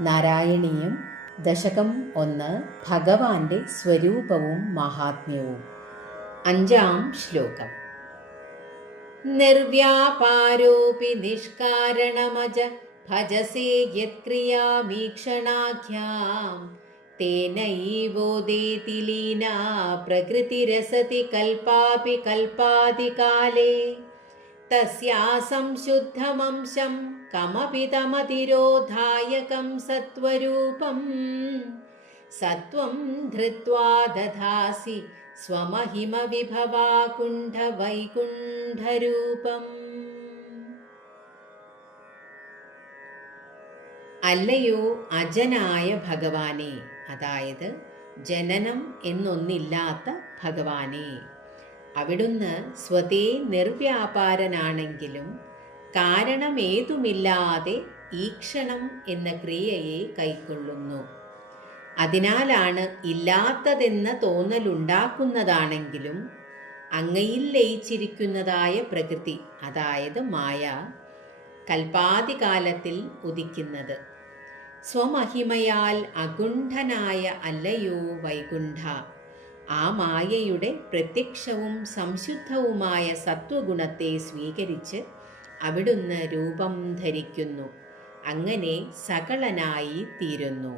നാരായണീയം ദശകം ഒന്ന് ഭഗവാന്റെ സ്വരൂപവും മഹാത്മ്യവും. അഞ്ചാം ശ്ലോകം. നിർവ്യാപാരോപി നിഷ്കാരണമജ ഭജസേ യത്ക്രിയാമീക്ഷണാഖ്യാം തേനൈവോദേതി ലീനാ പ്രകൃതിരസതി കൽപ്പാപി കൽപ്പാദികാലേ തസ്യാസംശുദ്ധമംശം ശുദ്ധമംശം കമപിതമതിരോധായകം സത്വരൂപം സത്വം ധൃത്വാ ദധാസി സ്വമഹിമ വിഭവാകുണ്ഠ വൈകുണ്ഠരൂപം അല്ലയോ അജനായ ഭഗവാനെ അതായത് ജനനം എന്നൊന്നില്ലാത്ത ഭഗവാനെ. അവിടുന്ന് സ്വതേ നിർവ്യാപാരനാണെങ്കിലും കാരണമേതുമില്ലാതെ ഈക്ഷണം എന്ന ക്രിയയെ കൈക്കൊള്ളുന്നു. അതിനാലാണ് ഇല്ലാത്തതെന്ന തോന്നലുണ്ടാക്കുന്നതാണെങ്കിലും അങ്ങയിൽ ലയിച്ചിരിക്കുന്നതായ പ്രകൃതി അതായത് മായ കൽപ്പാതികാലത്തിൽ ഉദിക്കുന്നത്. സ്വമഹിമയാൽ അഗുണ്ഠനായ അല്ലയോ വൈകുണ്ഠ. ആ മായയുടെ പ്രത്യക്ഷവും സംശുദ്ധവുമായ സത്വഗുണത്തെ സ്വീകരിച്ച് അവിടുന്ന് രൂപം ധരിക്കുന്നു. അങ്ങനെ സകളനായി തീരുന്നു.